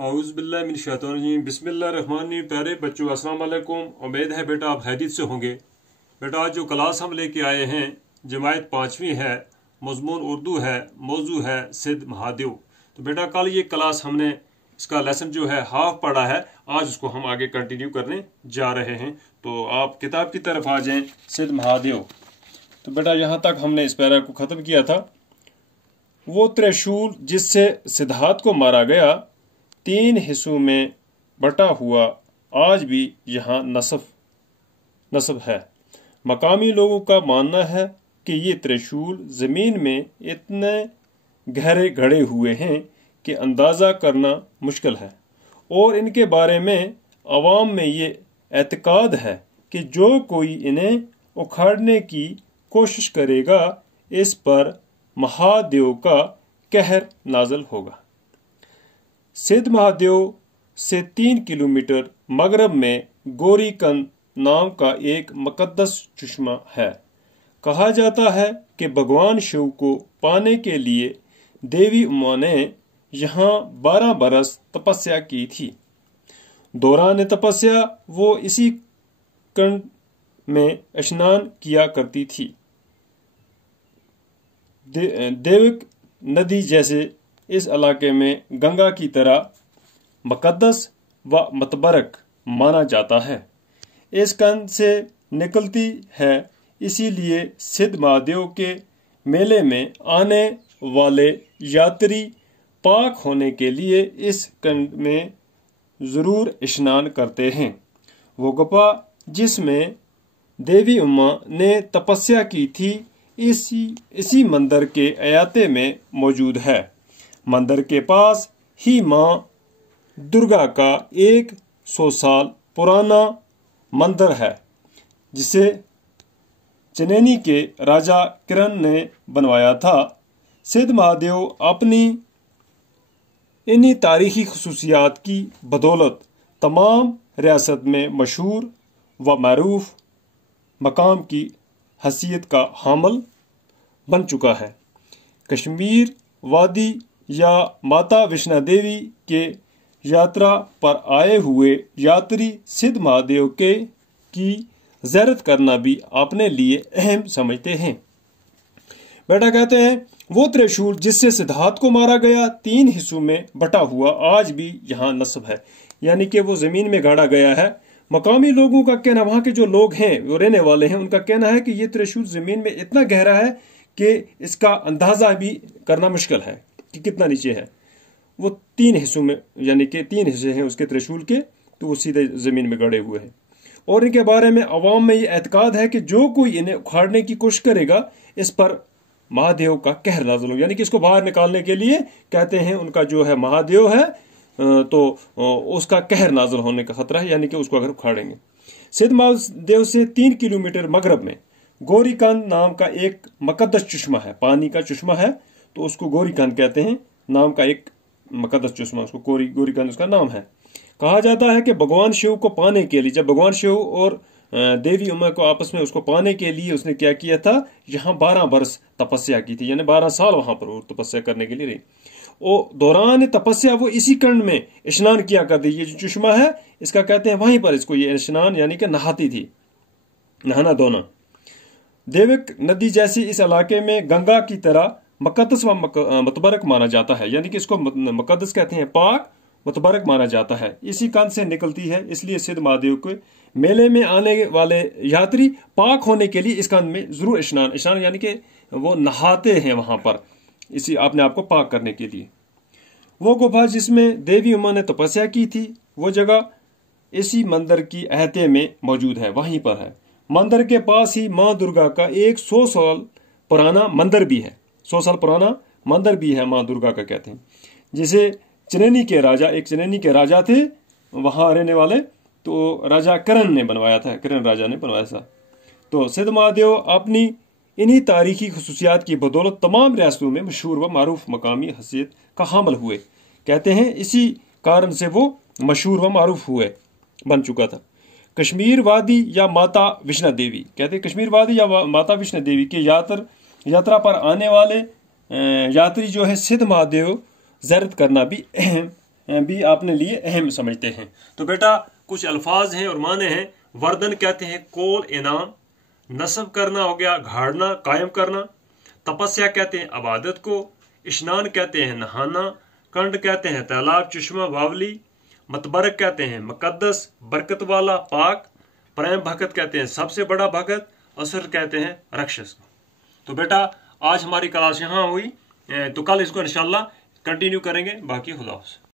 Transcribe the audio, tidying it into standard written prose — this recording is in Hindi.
औज़ुबिल्लाहिमिनश्शैतानिर्रजीम बिस्मिल्लाहिर्रहमानिर्रहीम। प्यारे बच्चों, अस्सलाम वालेकुम। उम्मीद है बेटा आप खैरियत से होंगे। बेटा आज जो क्लास हम लेके आए हैं जमात 5वीं है, मज़मून उर्दू है, मौजू है सिद्ध महादेव। तो बेटा कल ये क्लास हमने इसका लेसन जो है हाफ पढ़ा है, आज उसको हम आगे कंटिन्यू करने जा रहे हैं। तो आप किताब की तरफ आ जाएं, सिद्ध महादेव। तो बेटा यहाँ तक हमने इस पैरा को ख़त्म किया था। वो त्रिशूल जिससे सिद्धार्थ को मारा गया 3 हिस्सों में बटा हुआ आज भी यहाँ नस्ब है। मकामी लोगों का मानना है कि ये त्रिशूल जमीन में इतने गहरे गड़े हुए हैं कि अंदाज़ा करना मुश्किल है, और इनके बारे में अवाम में ये एतकाद है कि जो कोई इन्हें उखाड़ने की कोशिश करेगा इस पर महादेव का कहर नाजल होगा। सिद्ध महादेव से 3 किलोमीटर मगरब में गौरीकंद नाम का एक मुकद्दस चश्मा है। कहा जाता है कि भगवान शिव को पाने के लिए देवी उमा ने यहाँ 12 बरस तपस्या की थी। दौरान तपस्या वो इसी कंड में स्नान किया करती थी। देवक नदी जैसे इस इलाके में गंगा की तरह मुकद्दस व मतबरक माना जाता है। इस कंद से निकलती है, इसीलिए सिद्ध महादेव के मेले में आने वाले यात्री पाक होने के लिए इस कंद में ज़रूर स्नान करते हैं। वो गुफा जिसमें देवी उमा ने तपस्या की थी इसी मंदिर के अयाते में मौजूद है। मंदिर के पास ही माँ दुर्गा का 100 साल पुराना मंदिर है, जिसे चनैनी के राजा किरण ने बनवाया था। सिद्ध महादेव अपनी इन्हीं तारीखी खसूसियात की बदौलत तमाम रियासत में मशहूर व मरूफ मकाम की हैसियत का हामिल बन चुका है। कश्मीर वादी या माता वैष्णो देवी के यात्रा पर आए हुए यात्री सिद्ध महादेव की ज़ियारत करना भी अपने लिए अहम समझते हैं। बेटा कहते हैं वो त्रिशूल जिससे सिद्धार्थ को मारा गया 3 हिस्सों में बटा हुआ आज भी यहाँ नस्ब है, यानी कि वो जमीन में गाड़ा गया है। मकामी लोगों का कहना, वहाँ के जो लोग हैं वो रहने वाले हैं, उनका कहना है कि ये त्रिशूल जमीन में इतना गहरा है कि इसका अंदाजा भी करना मुश्किल है कि कितना नीचे है। वो 3 हिस्सों में, यानी कि 3 हिस्से हैं उसके त्रिशूल के, तो वो सीधे जमीन में गड़े हुए हैं। और इनके बारे में अवाम में ये एतकाद है कि जो कोई इन्हें उखाड़ने की कोशिश करेगा इस पर महादेव का कहर नाज़िल होगा, यानी कि इसको बाहर निकालने के लिए कहते हैं उनका जो है महादेव है तो उसका कहर नाज़िल होने का खतरा है, यानी कि उसको अगर उखाड़ेंगे। सिद्ध महादेव से 3 किलोमीटर मगरब में गौरीकांद नाम का एक मुकद्दस चश्मा है, पानी का चश्मा है, तो उसको गौरीकांद कहते हैं। नाम का एक मुकद्दस चश्मा, उसको गौरीकांद उसका नाम है। कहा जाता है कि भगवान शिव को पाने के लिए, जब भगवान शिव और देवी उमा को आपस में उसको पाने के लिए उसने क्या किया था, यहाँ 12 बरस तपस्या की थी, यानी 12 साल वहां पर वो तपस्या करने के लिए रही। और दौरान तपस्या वो इसी कंड में स्नान किया करती। ये जो चश्मा है इसका कहते हैं वहीं पर इसको ये स्नान यानी कि नहाती थी, नहाना धोना। देवक नदी जैसी इस इलाके में गंगा की तरह मुकद्दस व मतबरक माना जाता है, यानी कि इसको मुकद्दस कहते हैं, पाक मतबरक माना जाता है। इसी कंद से निकलती है, इसलिए सिद्ध महादेव के मेले में आने वाले यात्री पाक होने के लिए इस कंद में जरूर स्नान यानी कि वो नहाते हैं वहां पर, इसी अपने आप को पाक करने के लिए। वो गुफा जिसमें देवी उमा ने तपस्या की थी वो जगह इसी मंदिर की अहते में मौजूद है, वहीं पर है। मंदिर के पास ही माँ दुर्गा का 100 साल पुराना मंदिर भी है। 100 साल पुराना मंदिर भी है माँ दुर्गा का, कहते हैं, जिसे चनैनी के राजा, एक चनैनी के राजा थे वहां रहने वाले, तो राजा किरण ने बनवाया था, किरण राजा ने बनवाया था। तो सिद्ध महादेव अपनी इन्हीं तारीखी खसूसियात की बदौलत तमाम रियासतों में मशहूर व मारूफ मकामी हैसियत का हामिल हुए। कहते हैं इसी कारण से वो मशहूर व मारूफ हुए बन चुका था। कश्मीर वादी या माता वैष्णो देवी, कहते हैं कश्मीर वादी या माता वैष्णो देवी के यात्रा पर आने वाले यात्री जो है सिद्ध महादेव ज़ियारत करना भी अहम भी आपने लिए अहम समझते हैं। तो बेटा कुछ अल्फाज हैं और माने हैं। वर्दन कहते हैं कोल इनाम, नस्ब करना हो गया घाड़ना कायम करना, तपस्या कहते हैं अबादत को, इश्नान कहते हैं नहाना, कंड कहते हैं तालाब चश्मा बावली, मतबरक कहते हैं मुकद्दस बरकत वाला पाक, प्रेम भगत कहते हैं सबसे बड़ा भगत, असर कहते हैं राक्षस। तो बेटा आज हमारी क्लास यहाँ हुई, तो कल इसको इंशाल्लाह कंटिन्यू करेंगे। बाकी खुदा हाफ़िज़।